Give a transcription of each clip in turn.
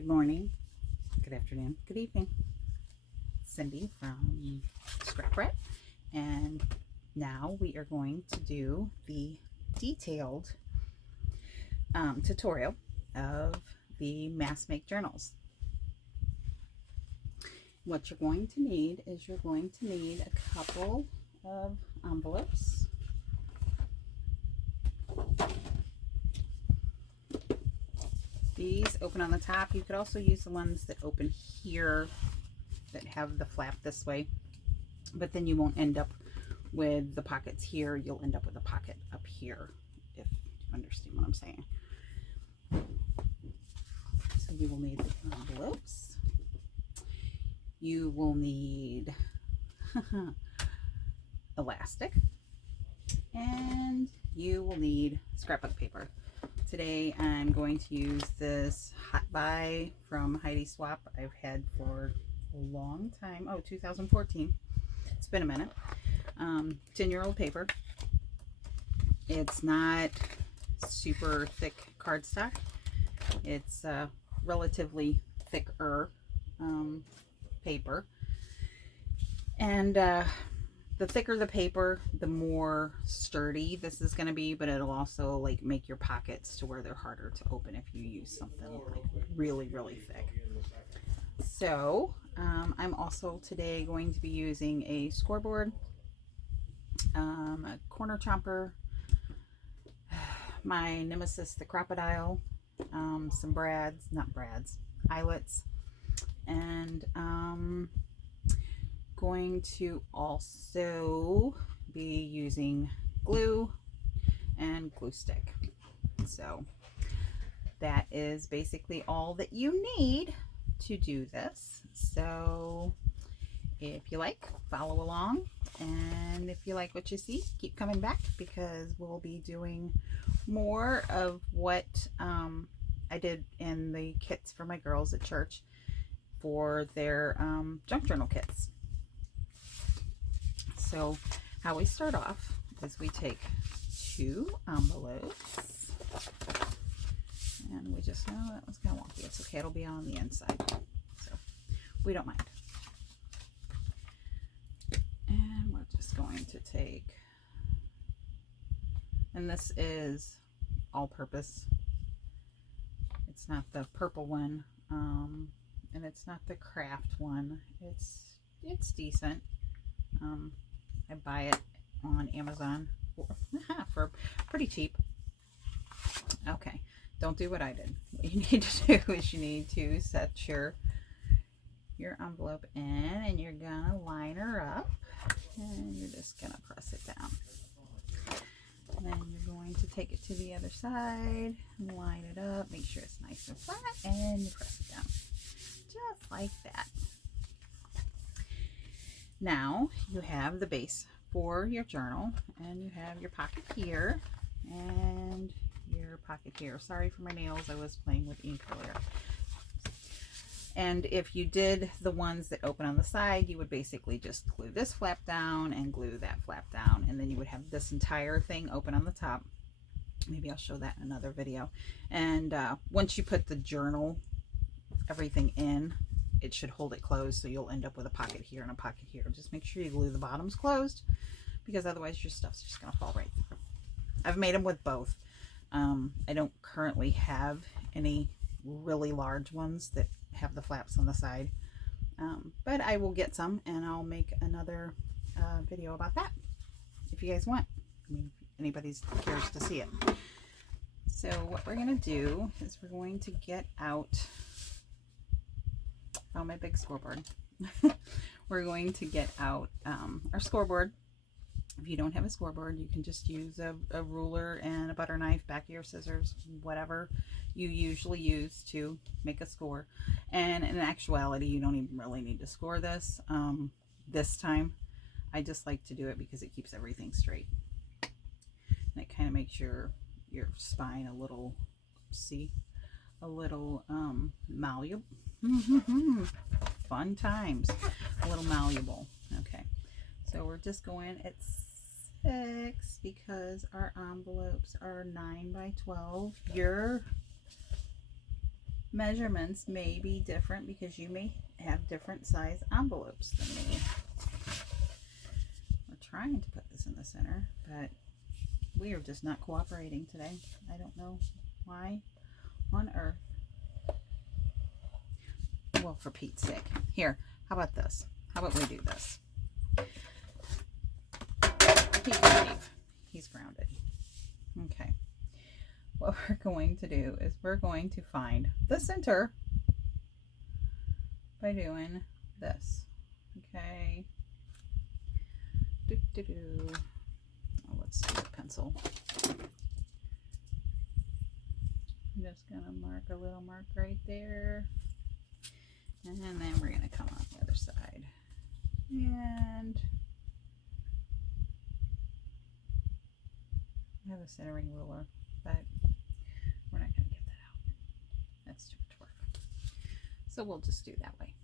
Good morning, good afternoon, good evening. Cindy from Scrap Rat, and now we are going to do the detailed tutorial of the mass make journals. What you're going to need is you're going to need a couple of envelopes. These open on the top. You could also use the ones that open here that have the flap this way, but then you won't end up with the pockets here. You'll end up with a pocket up here, if you understand what I'm saying. So you will need the envelopes. You will need elastic, and you will need scrapbook paper. Today I'm going to use this Hot Buy from Heidi Swap I've had for a long time. Oh, 2014. It's been a minute. 10-year-old paper. It's not super thick cardstock. It's relatively thicker paper. And the thicker the paper, the more sturdy this is going to be, but it'll also like make your pockets to where they're harder to open if you use something like really thick. So I'm also today going to be using a scoreboard, a corner chomper, my nemesis the crocodile, some eyelets, and going to also be using glue and glue stick. So that is basically all that you need to do this. So if you like, follow along, and if you like what you see, keep coming back, because we'll be doing more of what I did in the kits for my girls at church for their junk journal kits. So how we start off is we take 2 envelopes, and we just, oh, that was kind of wonky. It's okay, it'll be on the inside, so we don't mind. And we're just going to take, and this is all-purpose. It's not the purple one, and it's not the craft one. It's decent. I buy it on Amazon for pretty cheap. Okay, don't do what I did. What you need to do is you need to set your envelope in, and you're gonna line her up, and you're just gonna press it down. And then you're going to take it to the other side, line it up, make sure it's nice and flat, and you press it down. Just like that. Now you have the base for your journal, and you have your pocket here and your pocket here. Sorry for my nails, I was playing with ink earlier. And if you did the ones that open on the side, you would basically just glue this flap down and glue that flap down, and then you would have this entire thing open on the top. Maybe I'll show that in another video. And once you put the journal, everything in, it should hold it closed, so you'll end up with a pocket here and a pocket here. Just make sure you glue the bottoms closed, because otherwise your stuff's just gonna fall right through. I've made them with both. I don't currently have any really large ones that have the flaps on the side, but I will get some, and I'll make another video about that if you guys want. I mean, if anybody cares to see it. So what we're gonna do is we're going to get out my big scoreboard. We're going to get out our scoreboard. If you don't have a scoreboard, you can just use a ruler and a butter knife, back of your scissors, whatever you usually use to make a score. And in actuality, you don't even really need to score this this time. I just like to do it because it keeps everything straight, and it kind of makes your spine a little, a little malleable. Fun times. A little malleable. Okay, so we're just going at 6 because our envelopes are 9 by 12. Your measurements may be different because you may have different size envelopes than me. We're trying to put this in the center, but we are just not cooperating today. I don't know why on earth. Well, for Pete's sake. Here, how about this? How about we do this? Pete can leave. He's grounded. Okay. What we're going to do is we're going to find the center by doing this. Okay. Oh, let's do a pencil. I'm just going to mark a little mark right there. And then we're going to come on the other side. And I have a centering ruler, but we're not going to get that out. That's too much work. So we'll just do that way.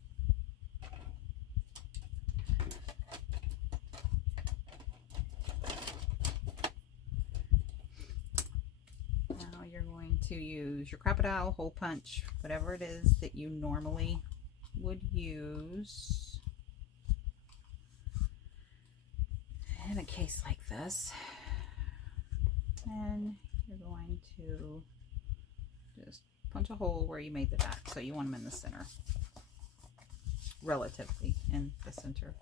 Now you're going to use your crocodile, hole punch, whatever it is that you normally would use in a case like this. And you're going to just punch a hole where you made the dot. So you want them in the center, relatively in the center.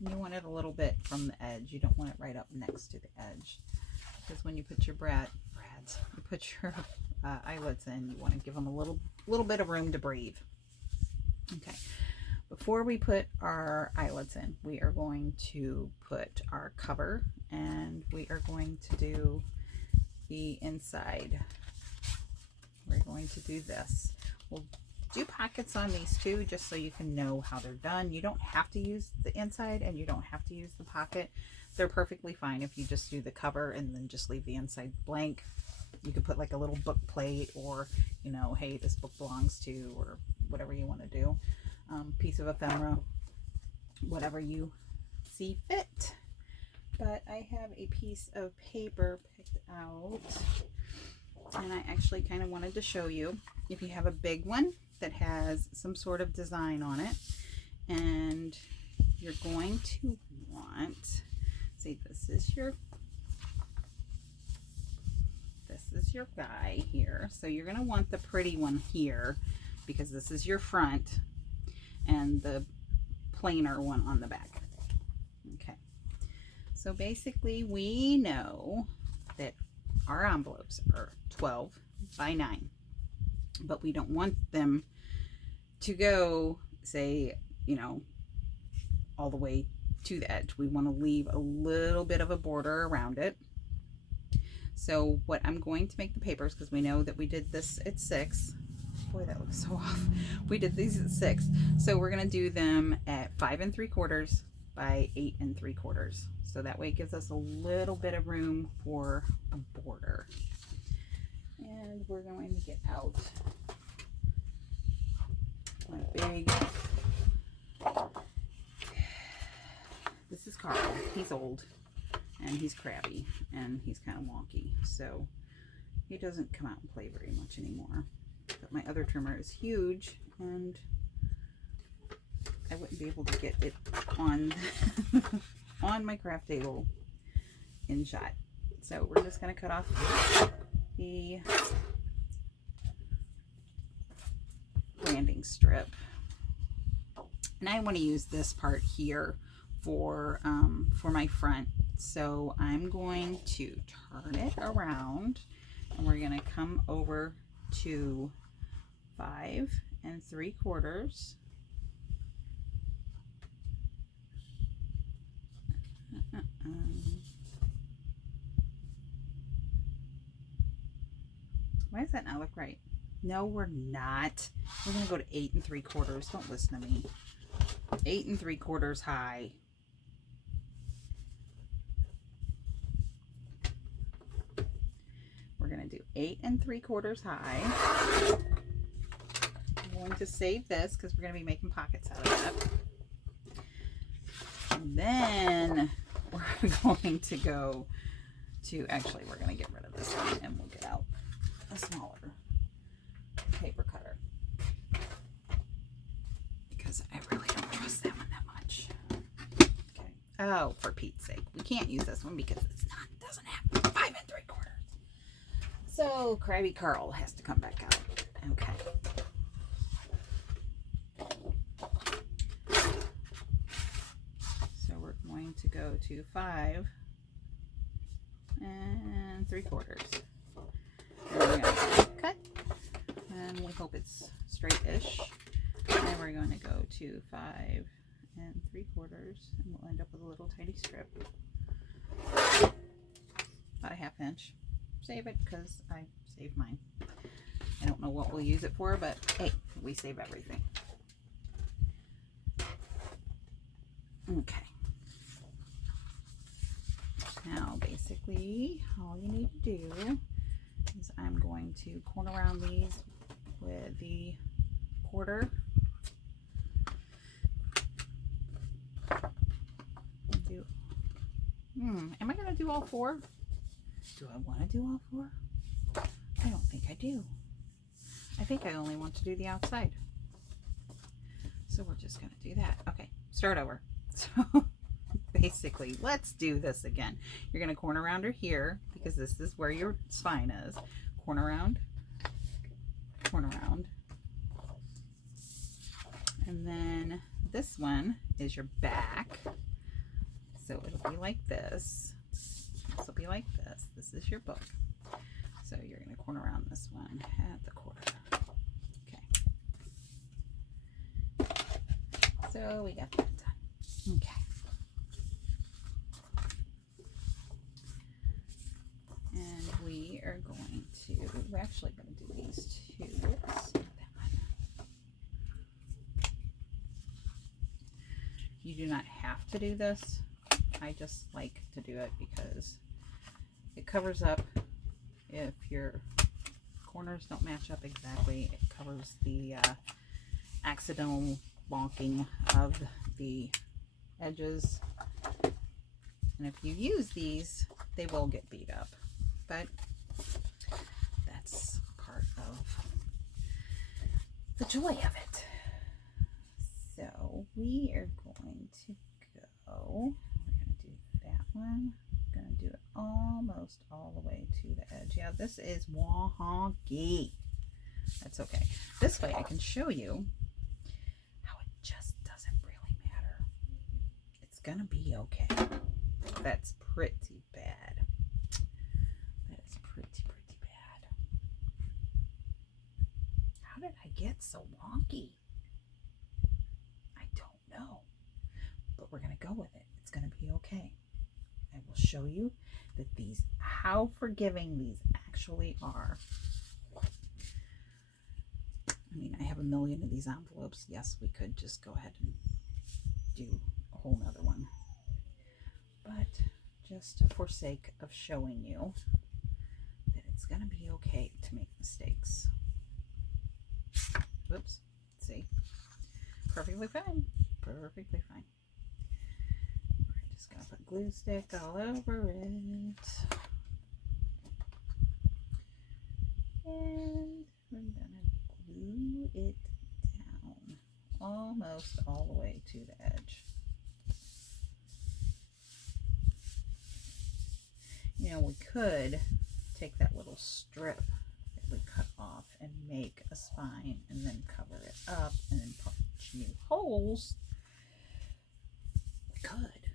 You want it a little bit from the edge. You don't want it right up next to the edge, because when you put your eyelets in, you want to give them a little bit of room to breathe. Okay. Before we put our eyelets in, we are going to put our cover, and we are going to do the inside. We're going to do this. We'll do pockets on these too, just so you can know how they're done. You don't have to use the inside, and you don't have to use the pocket. They're perfectly fine if you just do the cover and then just leave the inside blank. You could put like a little book plate, or, you know, hey, this book belongs to, or whatever you want to do. Piece of ephemera, whatever you see fit. But I have a piece of paper picked out, and I actually kind of wanted to show you. If you have a big one that has some sort of design on it, and you're going to want, see, this is your guy here. So you're going to want the pretty one here, because this is your front, and the plainer one on the back. Okay, so basically we know that our envelopes are 12 by 9, but we don't want them to go, say, you know, all the way to the edge. We want to leave a little bit of a border around it. So what I'm going to make the papers, because we know that we did this at 6. Boy, that looks so off. We did these at 6. So we're going to do them at 5 3/4 by 8 3/4. So that way it gives us a little bit of room for a border. And we're going to get out my big, this is Carl. He's old, and he's crabby, and he's kind of wonky. So he doesn't come out and play very much anymore. But my other trimmer is huge, and I wouldn't be able to get it on on my craft table in shot. So we're just going to cut off the landing strip, and I want to use this part here for my front. So I'm going to turn it around, and we're going to come over to 5 3/4. Why does that not look right? No, we're not. We're going to go to 8 3/4. Don't listen to me. 8 3/4 high. We're going to do 8 3/4 high. I'm going to save this because we're going to be making pockets out of that. And then we're going to go to, actually we're going to get rid of this one and we'll get out a smaller paper cutter because I really don't trust that one that much. Okay. Oh, for Pete's sake, we can't use this one because it's not, doesn't have 5 3/4. So Krabby Carl has to come back out. Okay. So we're going to go to 5 3/4. And we're going to cut, and we hope it's straight-ish. And we're going to go to 5 3/4, and we'll end up with a little tiny strip, about a 1/2 inch. Save it because I saved mine. I don't know what we'll use it for, but hey, we save everything. Okay. Now, basically, all you need to do is I'm going to corner around these with the 1/4. Am I going to do all 4? Do I want to do all 4? I don't think I do. I think I only want to do the outside. So we're just going to do that. Okay, start over. So basically, let's do this again. You're going to corner around her here because this is where your spine is. Corner around, and then this one is your back. So it'll be like this. This will be like this. This is your book. So you're going to corner around this one at the 1/4. Okay. So we got that done. Okay. And we are going to, we're actually going to do these 2. Oops, not that one. You do not have to do this. I just like to do it because it covers up if your corners don't match up exactly. It covers the accidental bonking of the edges. And if you use these, they will get beat up. But that's part of the joy of it. So we are going to go, we're going to do that one. We're going to do it almost all the way to the edge. Yeah, this is wonky. That's okay. This way I can show you how it just doesn't really matter. It's going to be okay. That's pretty bad. That is pretty bad. How did I get so wonky? I don't know. But we're going to go with it. It's going to be okay. I will show you that these, how forgiving these actually are. I mean, I have a million of these envelopes. Yes, we could just go ahead and do a whole nother one. But just for sake of showing you that it's going to be okay to make mistakes. Whoops. See? Perfectly fine. Perfectly fine. We're just going to put glue stick all over it. And we're going to glue it down almost all the way to the edge. You know, we could take that little strip that we cut off and make a spine and then cover it up and then punch new holes. We could.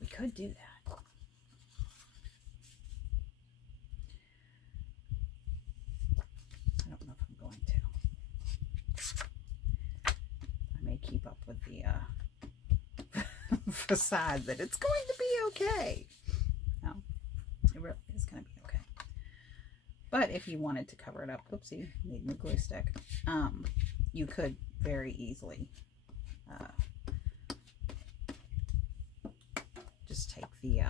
We could do that. I don't know if I'm going to. I may keep up with the facade that it's going to be okay. No, it really is going to be okay. But if you wanted to cover it up, whoopsie, made me glue stick, you could very easily just take the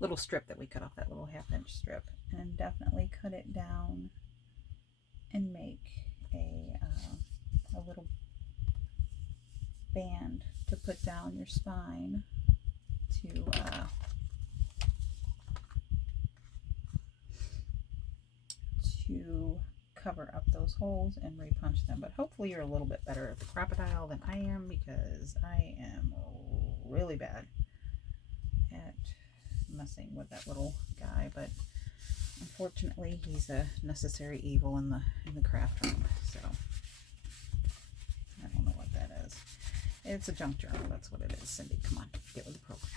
little strip that we cut off, that little 1/2 inch strip, and definitely cut it down and make a little band to put down your spine to cover up those holes and repunch them. But hopefully you're a little bit better at the crocodile than I am, because I am really bad at messing with that little guy. But unfortunately, he's a necessary evil in the craft room. So I don't know what that is. It's a junk journal. That's what it is. Cindy, come on, get with the program.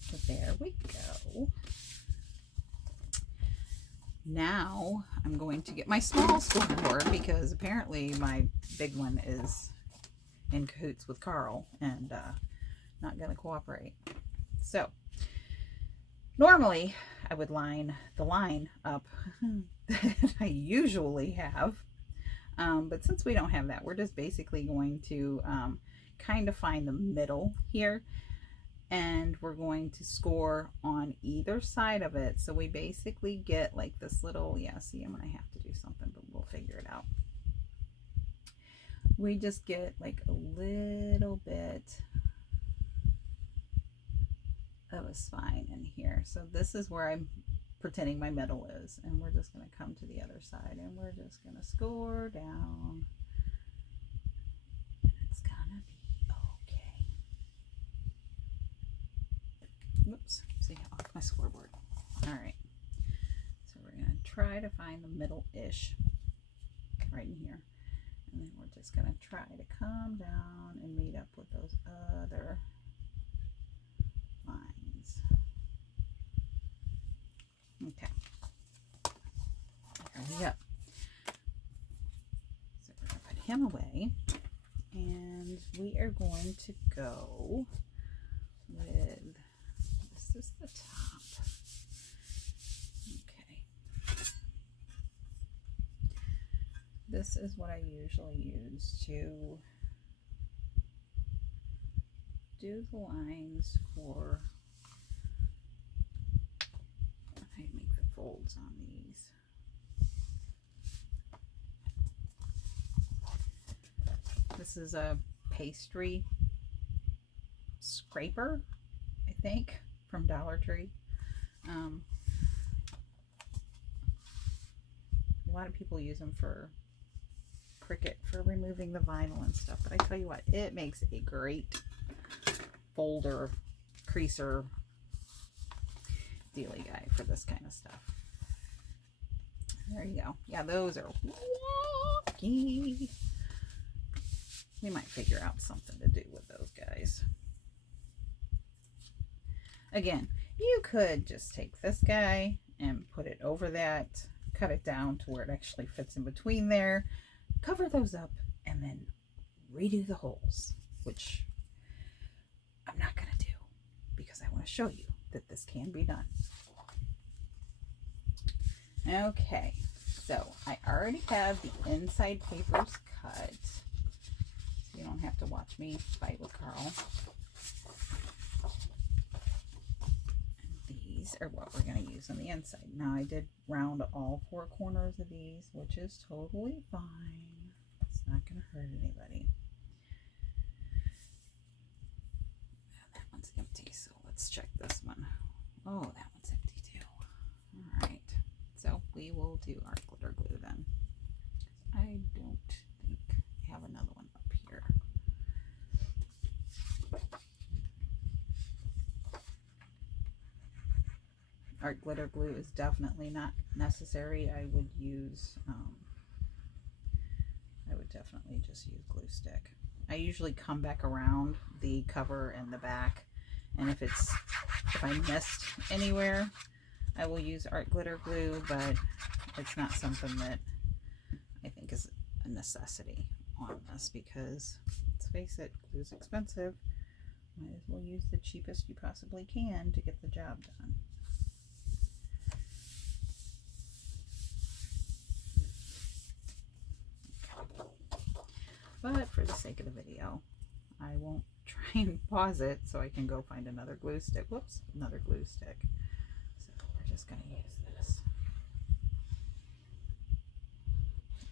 So there we go. Now I'm going to get my small scoreboard, because apparently my big one is in cahoots with Carl and not going to cooperate. So normally I would line the line up that I usually have, but since we don't have that, we're just basically going to kind of find the middle here, and we're going to score on either side of it. So we basically get like this little, yeah, see, I'm gonna have to do something, but we'll figure it out. We just get like a little bit of a spine in here. So this is where I'm pretending my middle is, and we're just going to come to the other side, and we're just going to score down. It's gonna be okay. Whoops, see, off my scoreboard. All right, so we're going to try to find the middle-ish right in here, and then we're just going to try to come down and meet up with those other lines. Okay, there we go. So we're going to put him away, and we are going to go with, this is the top. Okay. This is what I usually use to do the lines for, I make the folds on these. This is a pastry scraper, I think, from Dollar Tree. A lot of people use them for Cricut, for removing the vinyl and stuff, but I tell you what, it makes a great folder, creaser, dealy guy for this kind of stuff. There you go. Yeah, those are wonky. We might figure out something to do with those guys. Again, you could just take this guy and put it over that, cut it down to where it actually fits in between there, cover those up, and then redo the holes, which I'm not going to do because I want to show you that this can be done. Okay, so I already have the inside papers cut, so you don't have to watch me fight with Carl. And these are what we're going to use on the inside. Now, I did round all four corners of these, which is totally fine. It's not going to hurt anybody. That one's empty, so let's check this one. Oh, that one's empty too. All right, so we will do our glitter glue then. I don't think I have another one up here. Art glitter glue is definitely not necessary. I would definitely just use glue stick. I usually come back around the cover and the back, and if I missed anywhere, I will use art glitter glue, but it's not something that I think is a necessity on this, because let's face it, glue's expensive. Might as well use the cheapest you possibly can to get the job done. But for the sake of the video, I won't try and pause it so I can go find another glue stick. Whoops, another glue stick. So we're just going to use this.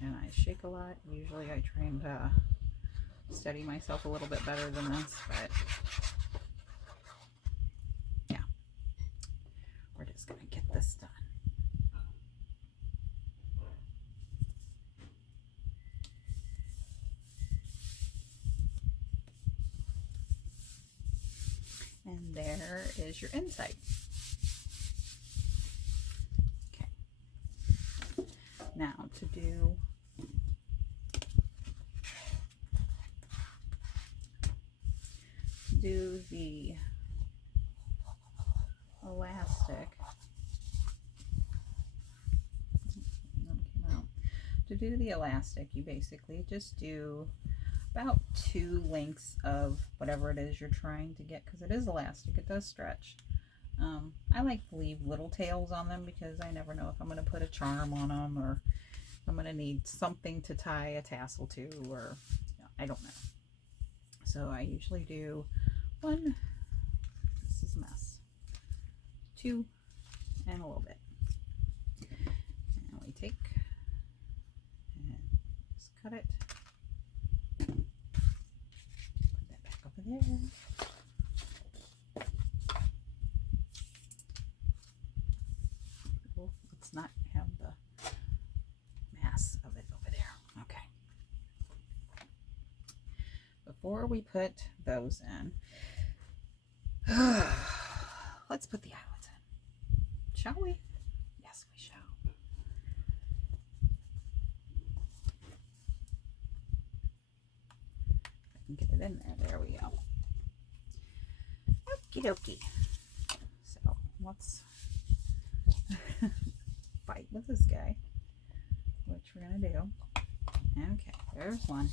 And I shake a lot. Usually I try and study myself a little bit better than this, but yeah, we're just gonna get this done. And there is your inside. Okay. Now to do the elastic. To do the elastic, you basically just do about 2 lengths of whatever it is you're trying to get, because it is elastic, it does stretch. I like to leave little tails on them because I never know if I'm going to put a charm on them, or if I'm going to need something to tie a tassel to, or I don't know. So I usually do 1, this is a mess, 2, and a little bit. And we take and just cut it. Put that back over there. Let's not have the mass of it over there. Okay. Before we put those in, let's put the eyelids in. Shall we? Yes, we shall. I can get it in there. There we go. Okie dokie. So let's fight with this guy, which we're going to do. Okay, there's one.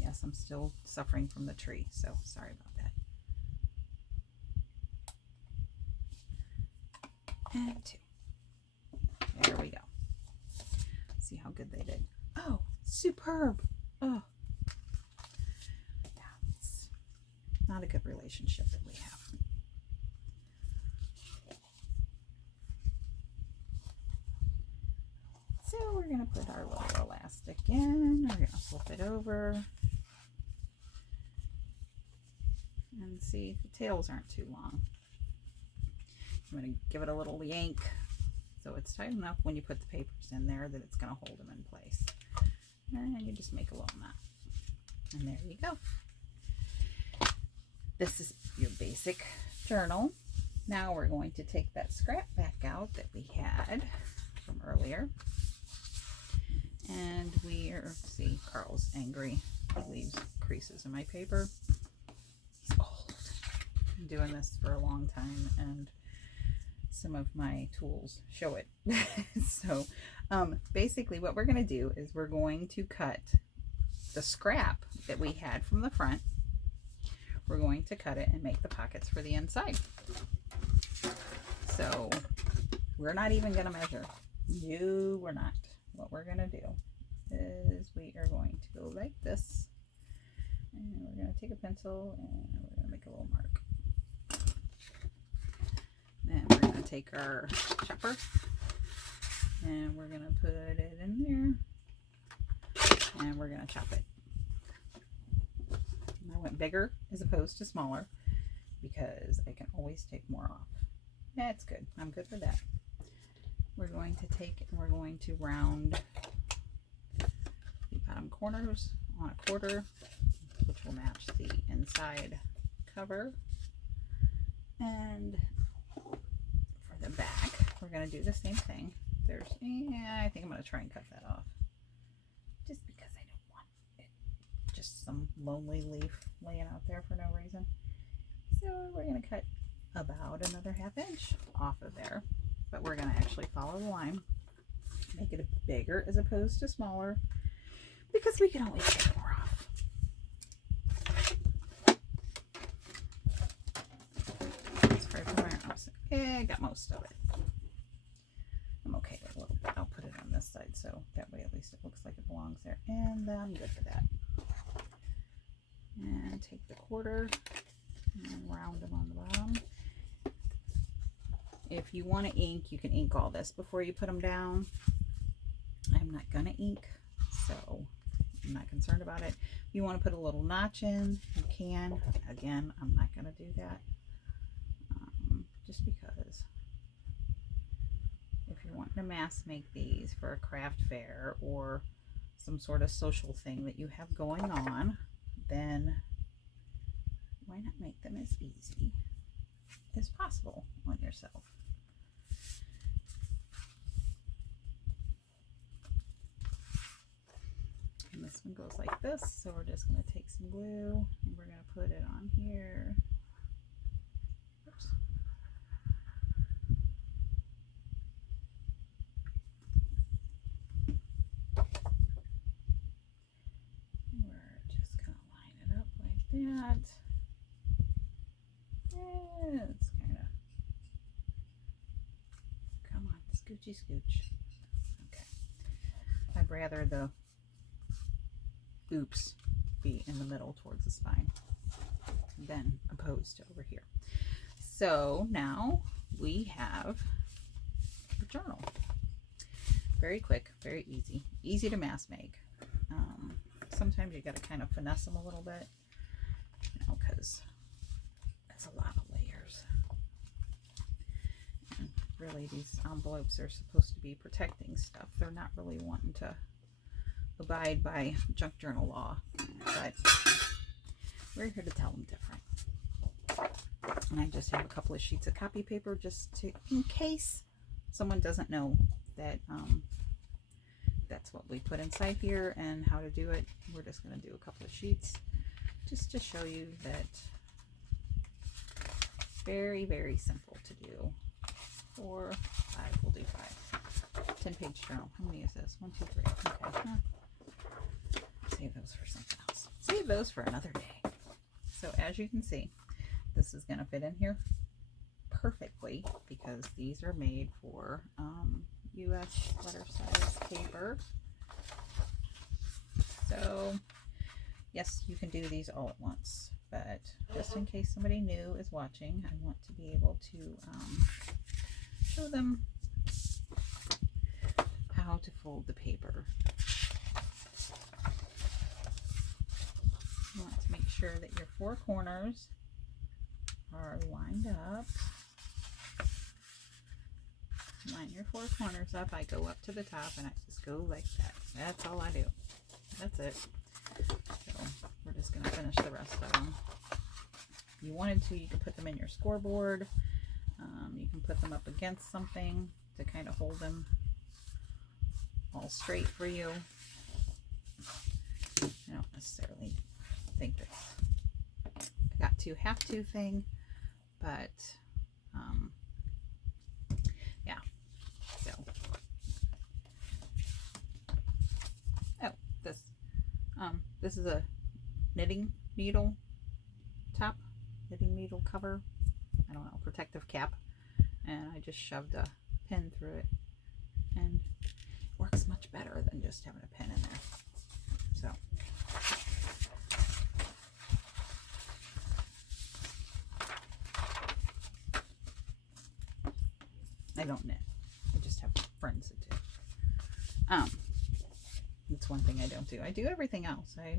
Yes, I'm still suffering from the tree, so sorry about that. And 2. There we go. See how good they did. Oh, superb. Oh, that's not a good relationship that we have. So we're going to put our little elastic in. We're going to flip it over. And see, the tails aren't too long. I'm going to give it a little yank so it's tight enough when you put the papers in there that it's going to hold them in place. And you just make a little knot. And there you go. This is your basic journal. Now we're going to take that scrap back out that we had from earlier. And we're, see, Carl's angry. He leaves creases in my paper. He's old. I'm doing this for a long time, and some of my tools show it. So basically what we're going to do is we're going to cut the scrap that we had from the front. We're going to cut it and make the pockets for the inside. So we're not even going to measure. No, we're not. What we're going to do is we are going to go like this, and we're going to take a pencil and we're going to make a little mark. Then we're going to take our chopper and we're going to put it in there, and we're going to chop it. And I went bigger as opposed to smaller because I can always take more off. That's good. I'm good for that. We're going to take and we're going to round the bottom corners on a quarter, which will match the inside cover. And for the back, we're going to do the same thing. There's, I think I'm going to try and cut that off, just because I don't want it just some lonely leaf laying out there for no reason. So we're going to cut about another 1/2 inch off of there. But we're going to actually follow the line, make it bigger as opposed to smaller, because we can always get more off. Yeah, I got most of it. I'm okay with a little bit. I'll put it on this side so that way at least it looks like it belongs there. And I'm good for that. And take the quarter and round them on the bottom. If you want to ink, you can ink all this before you put them down. I'm I'm not gonna ink, so I'm not concerned about it. If you want to put a little notch in, you can. Again, I'm not gonna do that, just because if you're wanting to mass make these for a craft fair or some sort of social thing that you have going on, then why not make them as easy as possible on yourself? And this one goes like this, so we're just going to take some glue and we're going to put it on here. Oops. We're just going to line it up like that. It's kind of, come on, scoochy scooch. Okay. I'd rather the goofs be in the middle towards the spine than opposed to over here. So now we have the journal. Very quick, very easy. Easy to mass make. Sometimes you got to kind of finesse them a little bit, you know, because that's a lot of layers. And really, these envelopes are supposed to be protecting stuff. They're not really wanting to abide by junk journal law, but we're here to tell them different. And I just have a couple of sheets of copy paper just to, in case someone doesn't know that that's what we put inside here and how to do it. We're just going to do a couple of sheets just to show you that very, very simple to do. 4, 5, we'll do 5. 10-page journal. How many is this? 1, 2, 3. Okay. Save those for something else. Save those for another day. So as you can see, this is going to fit in here perfectly because these are made for US letter size paper. So yes, you can do these all at once, but just in case somebody new is watching, I want to be able to show them how to fold the paper. You want to make sure that your 4 corners are lined up. Line your 4 corners up. I go up to the top and I just go like that. That's all I do. That's it. So we're just going to finish the rest of them. If you wanted to, you could put them in your scoreboard. You can put them up against something to kind of hold them all straight for you. I don't necessarily think that's a got to have to thing, but yeah. So this is a knitting needle top, knitting needle cover, I don't know, protective cap, and I just shoved a pin through it, and it works much better than just having a pin in there. So I don't knit. I just have friends that do. That's one thing I don't do. I do everything else. I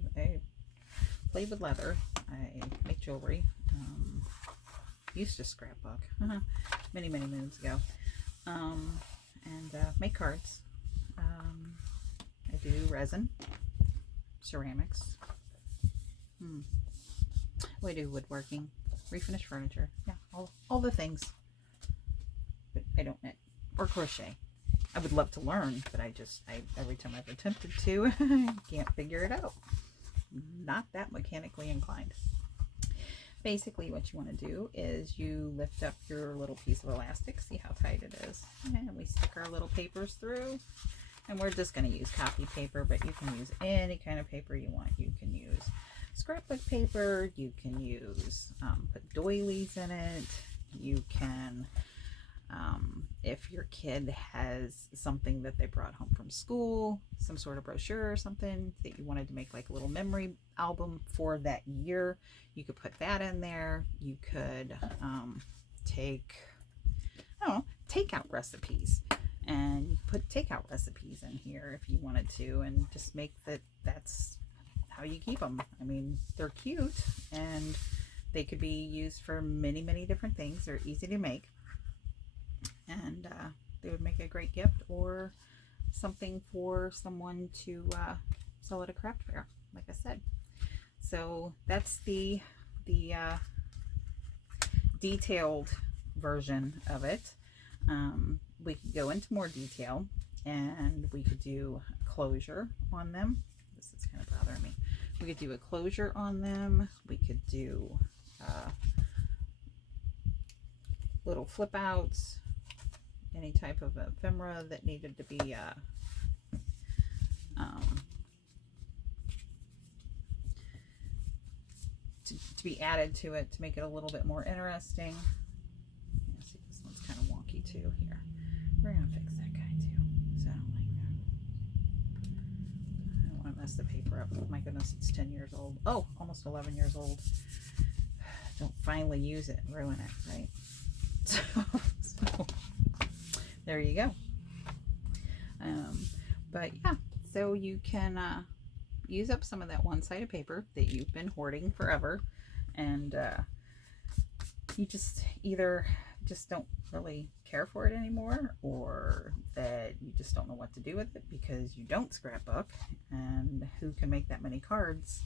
play with leather. I make jewelry. Used to scrapbook many moons ago. And make cards. I do resin, ceramics. We do woodworking, refinish furniture. Yeah, all the things. But I don't knit or crochet. I would love to learn, but I every time I've attempted to, I can't figure it out. Not that mechanically inclined. Basically what you want to do is you lift up your little piece of elastic, see how tight it is, and we stick our little papers through, and we're just going to use copy paper, but you can use any kind of paper you want. You can use scrapbook paper, you can use put doilies in it, you can if your kid has something that they brought home from school, some sort of brochure or something that you wanted to make like a little memory album for that year, you could put that in there. You could take, I don't know, takeout recipes. And you put takeout recipes in here if you wanted to, and just make that's how you keep them. I mean, they're cute and they could be used for many, many different things. They're easy to make, and they would make a great gift or something for someone to sell at a craft fair, like I said. So that's the detailed version of it. We could go into more detail, and we could do a closure on them. This is kind of bothering me. We could do a closure on them. We could do little flip outs, any type of ephemera that needed to be to be added to it to make it a little bit more interesting. See, this one's kind of wonky too here. We're going to fix that guy too, because I don't like that. I don't want to mess the paper up. My goodness, it's 10 years old. Oh, almost 11 years old. Don't finally use it and ruin it, right? So there you go. But yeah, so you can use up some of that one-sided paper that you've been hoarding forever, and you just either don't really care for it anymore, or that you just don't know what to do with it because you don't scrapbook, and who can make that many cards?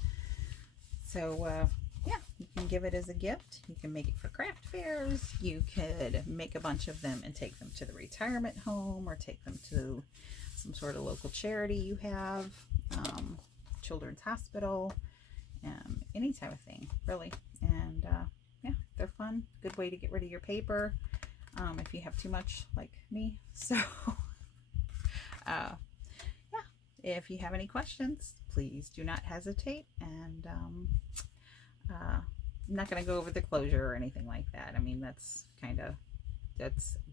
So yeah, you can give it as a gift. You can make it for craft fairs. You could make a bunch of them and take them to the retirement home, or take them to some sort of local charity you have, children's hospital, any type of thing, really. And yeah, they're fun. Good way to get rid of your paper if you have too much, like me. So yeah, if you have any questions, please do not hesitate. And I'm not going to go over the closure or anything like that. I mean, that's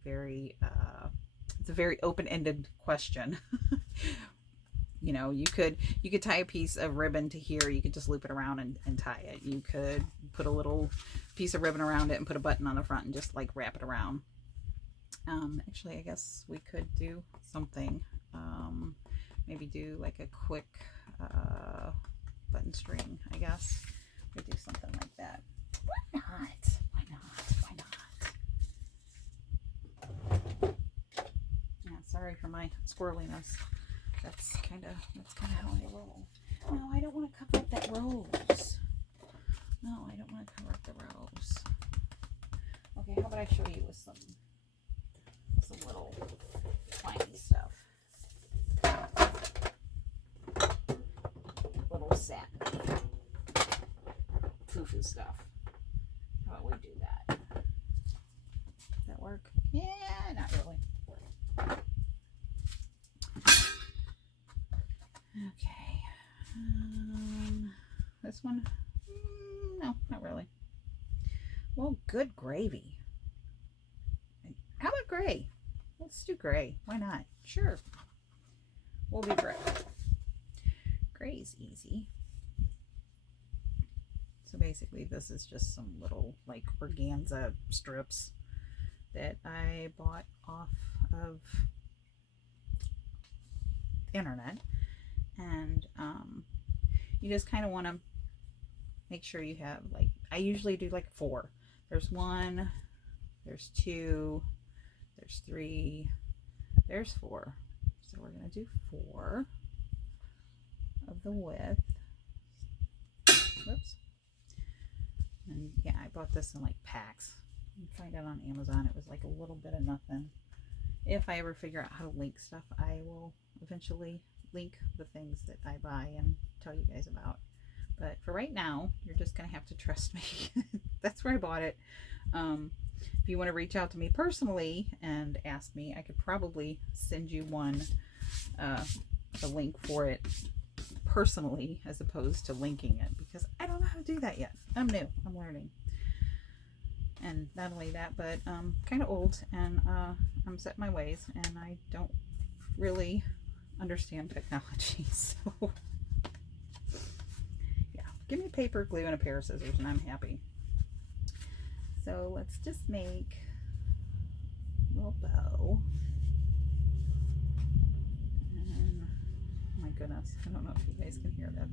very it's a very open-ended question. You know, you could tie a piece of ribbon to here. You could just loop it around and tie it. You could put a little piece of ribbon around it and put a button on the front and just like wrap it around. Actually, I guess we could do something. Maybe do like a quick button string, I guess. We do something like that. Why not? Why not? Why not? Yeah, sorry for my squirreliness. That's kind of how I roll. No, I don't want to cover up that rose. No, I don't want to cover up the rose. Okay, how about I show you with some little tiny stuff. Little satin foo-foo stuff. How about we do that? Does that work? Yeah, not really. Okay. This one? No, not really. Well, good gravy. How about gray? Let's do gray. Why not? Sure. We'll do gray. Gray's easy. So basically this is just some little like organza strips that I bought off of the internet. And you just kind of want to make sure you have, like, I usually do like 4. There's 1, there's 2, there's 3, there's 4. So we're going to do 4 of the width. Whoops. And yeah, I bought this in like packs. You can find it on Amazon. It was like a little bit of nothing. If I ever figure out how to link stuff, I will eventually link the things that I buy and tell you guys about. But for right now, you're just going to have to trust me. That's where I bought it. If you want to reach out to me personally and ask me, I could probably send you a link for it personally as opposed to linking it, because I don't know how to do that yet. I'm new. I'm learning. And not only that, but I'm kind of old, and I'm set in my ways, and I don't really understand technology. So yeah, give me paper, glue, and a pair of scissors, and I'm happy. So let's just make a little bow. goodness. I don't know if you guys can hear that.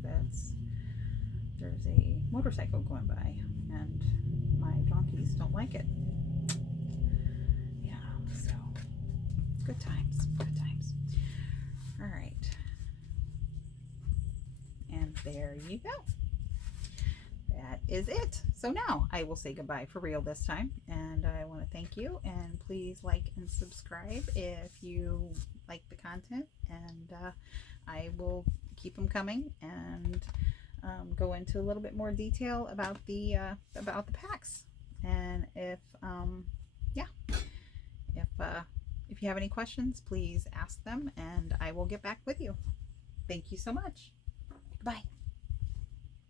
There's a motorcycle going by, and my donkeys don't like it. Yeah, so good times, good times. All right. And there you go. That is it. So now I will say goodbye for real this time, and I want to thank you, and please like and subscribe if you like the content, and I will keep them coming, and go into a little bit more detail about the packs. And if if you have any questions, please ask them, and I will get back with you. Thank you so much. Bye.